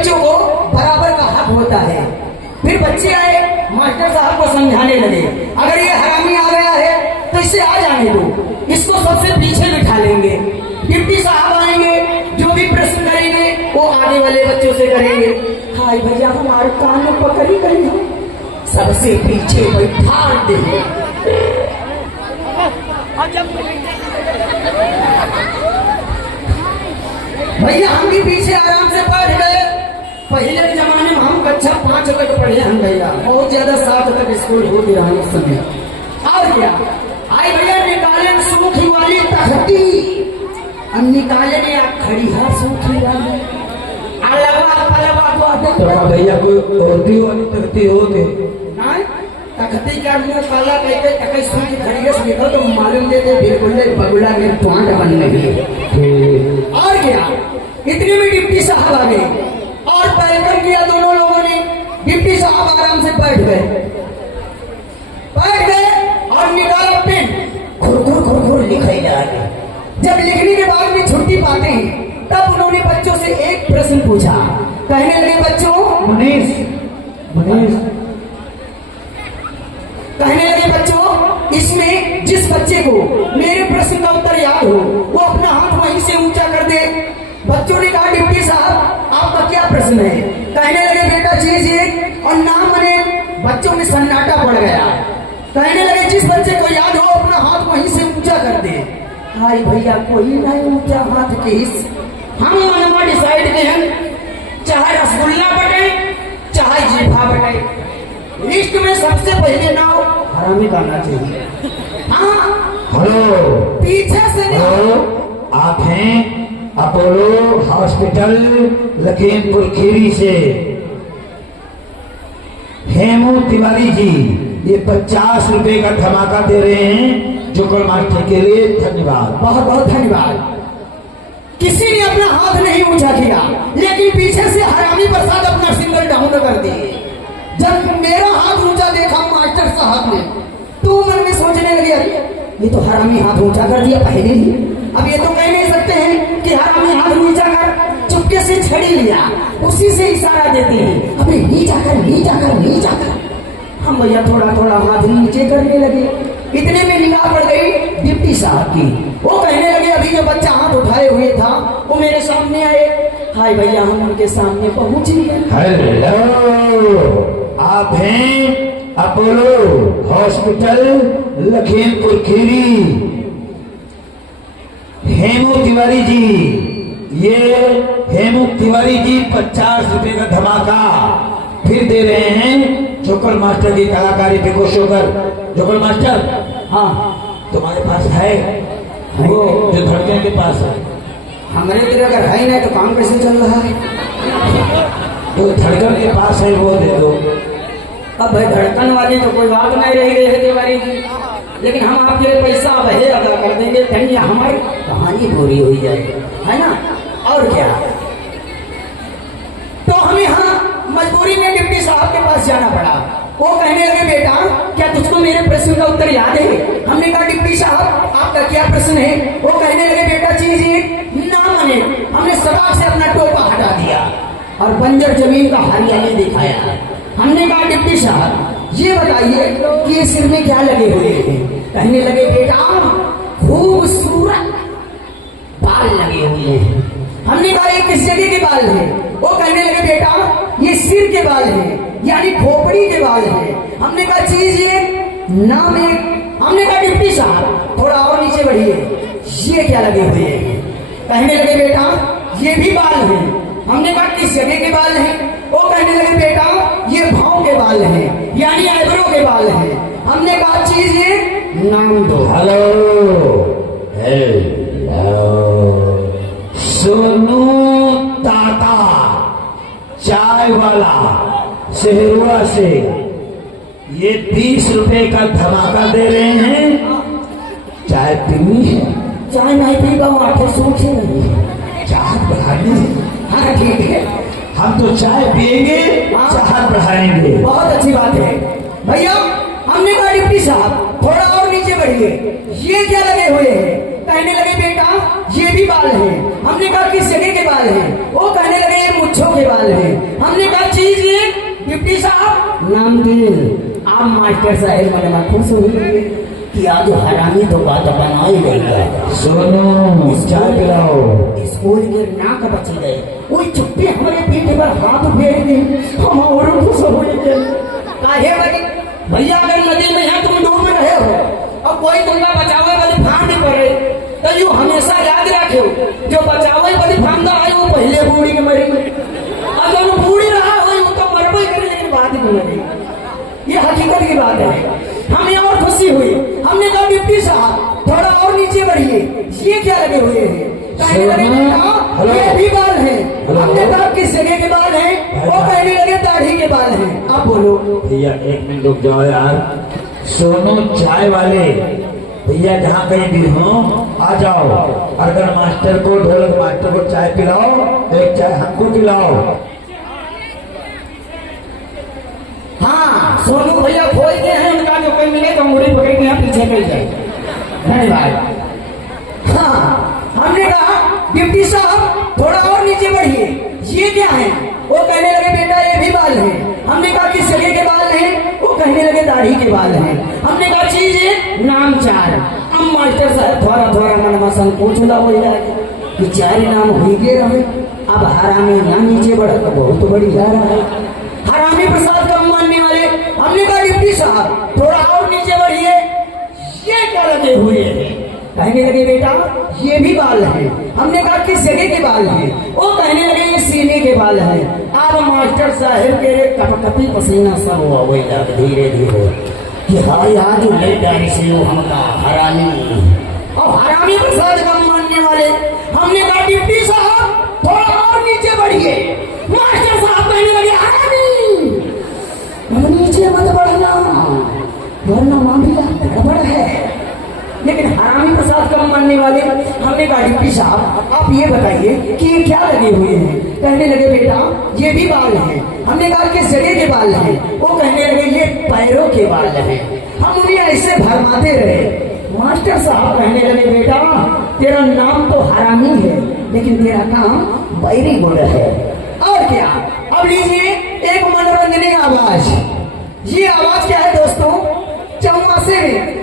बच्चों को बराबर का हक होता है। फिर बच्चे आए, मास्टर साहब को समझाने लगे, अगर ये हरामी आ गया है तो इसे आ जाने दो, इसको सबसे पीछे बिठा लेंगे। डिप्टी साहब आएंगे, जो भी प्रश्न करेंगे वो आने वाले बच्चों से करेंगे। हाय भैया हमारे कान में पकड़ी गई है, सबसे पीछे बैठा देंगे। भैया हम भी पीछे आराम से बैठ गए। पहले के जमाने में हम कक्षा 5 तक पढ़े हम भैया, बहुत ज्यादा 7 तक स्कूल हो गया उस समय। और क्या आई भैया निकाले सूखी वाली तख्ती, अब निकाले ने खड़िया सूखी वाली अलवा पलवा को आदत भैया कोई औरती वाली तख्ती हो के तख्ती का मुंह काला कहते तक सूखी खड़िया से निकल तो मालूम देते बिल्कुल बगुला में पांड बन रही है। और क्या इतने में डिप्टी साहब आ गए और वेलकम किया दोनों लोगों ने। डिप्टी साहब आराम से बैठ गए और निकाला पेन, खुर खुर खुर लिखाई जा रही। जब लिखने के बाद में छुट्टी पाते हैं तब उन्होंने बच्चों से एक प्रश्न पूछा। कहने लगे बच्चों, मनीष कहने लगे बच्चों, इसमें जिस बच्चे को मेरे प्रश्न का उत्तर याद हो वो अपना हाथ वहीं से ऊंचा कर दे। बच्चों ने कहा डिप्टी साहब आपका क्या प्रश्न है? कहने लगे बेटा चीज एक और नाम बने। बच्चों में सन्नाटा पड़ गया। कहने लगे जिस बच्चे को याद हो अपना हाथ वहीं से ऊंचा कर दे। हाय भैया कोई नहीं ऊंचा हाथ किस, हम मनवा डिसाइड के हैं, चाहे रसगुल्ला बटे चाहे जीभा बटे, लिस्ट में सबसे पहले नाम हरामी का आना चाहिए। हाँ हेलो, पीछे से हेलो, आप हैं अपोलो हॉस्पिटल लखीमपुर खीरी से। हेमू तिवारी जी ये 50 रुपए का धमाका दे रहे हैं जोकर मास्टर के लिए। धन्यवाद, बहुत बहुत धन्यवाद। किसी ने अपना हाथ नहीं ऊंचा किया लेकिन पीछे से हरामी प्रसाद अपना सिंगल डाउन कर दिए। जब मेरा हाथ ऊंचा देखा मास्टर साहब ने तो मन में सोचने लगे अरे ये तो हरामी हाथ ऊंचा कर दिया पहले ही, अब ये तो कह नहीं सकते हैं कि हरामी हाथ नीचा कर, चुपके से छड़ी लिया, उसी से इशारा देते हैं अबे नीचा कर नीचा कर नीचा कर। हम भैया थोड़ा थोड़ा हाथ नीचे करने लगे। इतने में निगाह पड़ गई डिप्टी साहब की। वो कहने लगे अभी जो बच्चा हाथ उठाए हुए था वो मेरे सामने आए। हाय भैया हम उनके सामने पहुंच गए। हेलो, आप हैं अपोलो हॉस्पिटल लखीमपुर खीरी। हेमू तिवारी जी, ये हेमू तिवारी जी 50 रुपए का धमाका फिर दे रहे हैं जोकर मास्टर की कलाकारी पे खुश होकर। जोकर मास्टर, हाँ तुम्हारे पास है वो जो धड़कन के पास है? हमारे इधर अगर है ना तो काम कैसे चल रहा है? तो धड़कन के पास है वो दे दो। अब भाई धड़कन वाली तो कोई बात नहीं रही गई है तिवारी जी, लेकिन हम आपके लिए पैसा वही अदा कर देंगे कहीं हमारी कहानी पूरी हो जाएगी, है ना? और क्या, तो हमें हाँ मजबूरी में डिप्टी साहब के पास जाना पड़ा। वो कहने लगे बेटा क्या तुझको मेरे प्रश्न का उत्तर याद है? हमने कहा डिप्टी साहब आपका क्या प्रश्न है? वो कहने लगे बेटा चीज ना माने। हमने सड़क से अपना टोपा हटा दिया और बंजर जमीन का हरियाली दिखाया। हमने कहा डिप्टी साहब ये बताइए कि ये सिर में क्या लगे हुए हैं? कहने लगे बेटा खूबसूरत बाल लगे हुए हैं। हमने कहा ये किस जगह के बाल हैं? वो कहने लगे बेटा ये सिर के बाल हैं, यानी खोपड़ी के बाल हैं। हमने कहा चीज ये नाम है। हमने कहा डिप्टी साहब थोड़ा और नीचे बढ़िए, ये क्या लगे हुए हैं? कहने लगे बेटा ये भी बाल हैं। हमने कहा किस जगह के बाल हैं? वो कहने लगे बेटा ये भाव के बाल हैं, यानी आइब्रो के बाल हैं। हमने कहा चीज ये नाम दो। हेलो, हेलो, सोनू ताता चाय वाला शहरुआ से ये 20 रुपए का धमाका दे रहे हैं। चाय पीनी है? चाय नहीं पीगा, आंखें सूखी नहीं है। चाहत बढ़ानी है? हाँ ठीक है, हम तो चाय पिएंगे, चाहत बढ़ाएंगे। बहुत अच्छी बात है भैया। हमने कहा डिप्टी साहब थोड़ा और नीचे बढ़िए, ये क्या लगे हुए हैं? कहने लगे बेटा ये भी बाल है। हमने कहा किस जगह के बाल हैं? वो कहने लगे ये मुच्छों के बाल हैं। हमने कहा चीज ये डिप्टी साहब नाम दिए। आप मास्टर साहब मन में खुश हुए कि आज हरामी तो बात बना ही गई। सोनू चाय पिलाओ। स्कूल के नाक बच गए, वही चुप्पी हमारे पीठे पर हाथ फेर दी। हम और खुश हो गए। काहे भाई भैया अगर नदी में है तुम डूब रहे हो और कोई तुमका बचावे वाली फांद पड़े तो यू हमेशा याद रखो जो बचावे वाली फांद आए वो पहले बूढ़ी के मरे और जो बूढ़ी रहा हो वो तो मरबे करे लेकिन बाद में मरे। ये हकीकत की बात है। हमें और खुशी हुई। हमने कहा डिप्टी साहब थोड़ा और नीचे बढ़िए, ये क्या लगे हुए हैं? कहने लगे बेटा ये भी बाल हैं। हमने कहा किस जगह के बाल हैं? वो कहने लगे दाढ़ी के बाल हैं। आप बोलो। भैया एक मिनट रुक जाओ यार। सोनू चाय वाले भैया जहाँ कहीं भी हो आ जाओ। अगर मास्टर को ढोलक मास्टर को चाय पिलाओ, एक चाय हमको पिलाओ। हाँ सोनू भैया खोल के हैं, उनका जो कोई मिले तो मुड़ी पकड़ के यहाँ पीछे कर जाए। धन्यवाद। हाँ हमने कहा डिप्टी साहब थोड़ा और नीचे बढ़िए, ये क्या है? वो कहने लगे बेटा ये भी बाल हैं। हमने कहा किस जगह के बाल हैं? वो कहने लगे दाढ़ी के बाल हैं। हमने कहा चीज है नाम चार। अब मास्टर साहब थोड़ा थोड़ा मन में संकोच हो जाए कि चार नाम हो गए रहे। अब हरामी ना नीचे बढ़ा तो बहुत बड़ी जा रहा है। हरामी प्रसाद का मानने वाले हमने कहा डिप्टी साहब थोड़ा और नीचे बढ़िए, ये क्या लगे हुए हैं? कहने लगे बेटा ये भी बाल हैं। हमने कहा किस जगह के बाल हैं? वो कहने लगे ये सीने के बाल हैं। अब मास्टर साहब के कपकपी पसीना सब हुआ वही लग धीरे धीरे कि हाँ याद ले डायरी से वो हमका हरामी और हरामी प्रसाद का मानने वाले हमने कहा डिप्टी साहब थोड़ा और नीचे बढ़िए। मास्टर साहब कहने लगे हरामी नीचे मत बढ़ना वरना मामला गड़बड़ है। लेकिन हरामी प्रसाद का मानने वाले हमने कहा डिप्टी साहब आप ये बताइए कि ये क्या लगे हुए हैं? कहने लगे बेटा ये भी बाल हैं। हमने कहा किस जगह के बाल हैं? वो कहने लगे ये पैरों के बाल हैं। हम उन्हें ऐसे भरमाते रहे। मास्टर साहब कहने लगे बेटा तेरा नाम तो हरामी है लेकिन तेरा काम बैरी गुड है। और क्या? अब लीजिए एक मनोरंजनी आवाज। ये आवाज क्या है दोस्तों? चौमासे में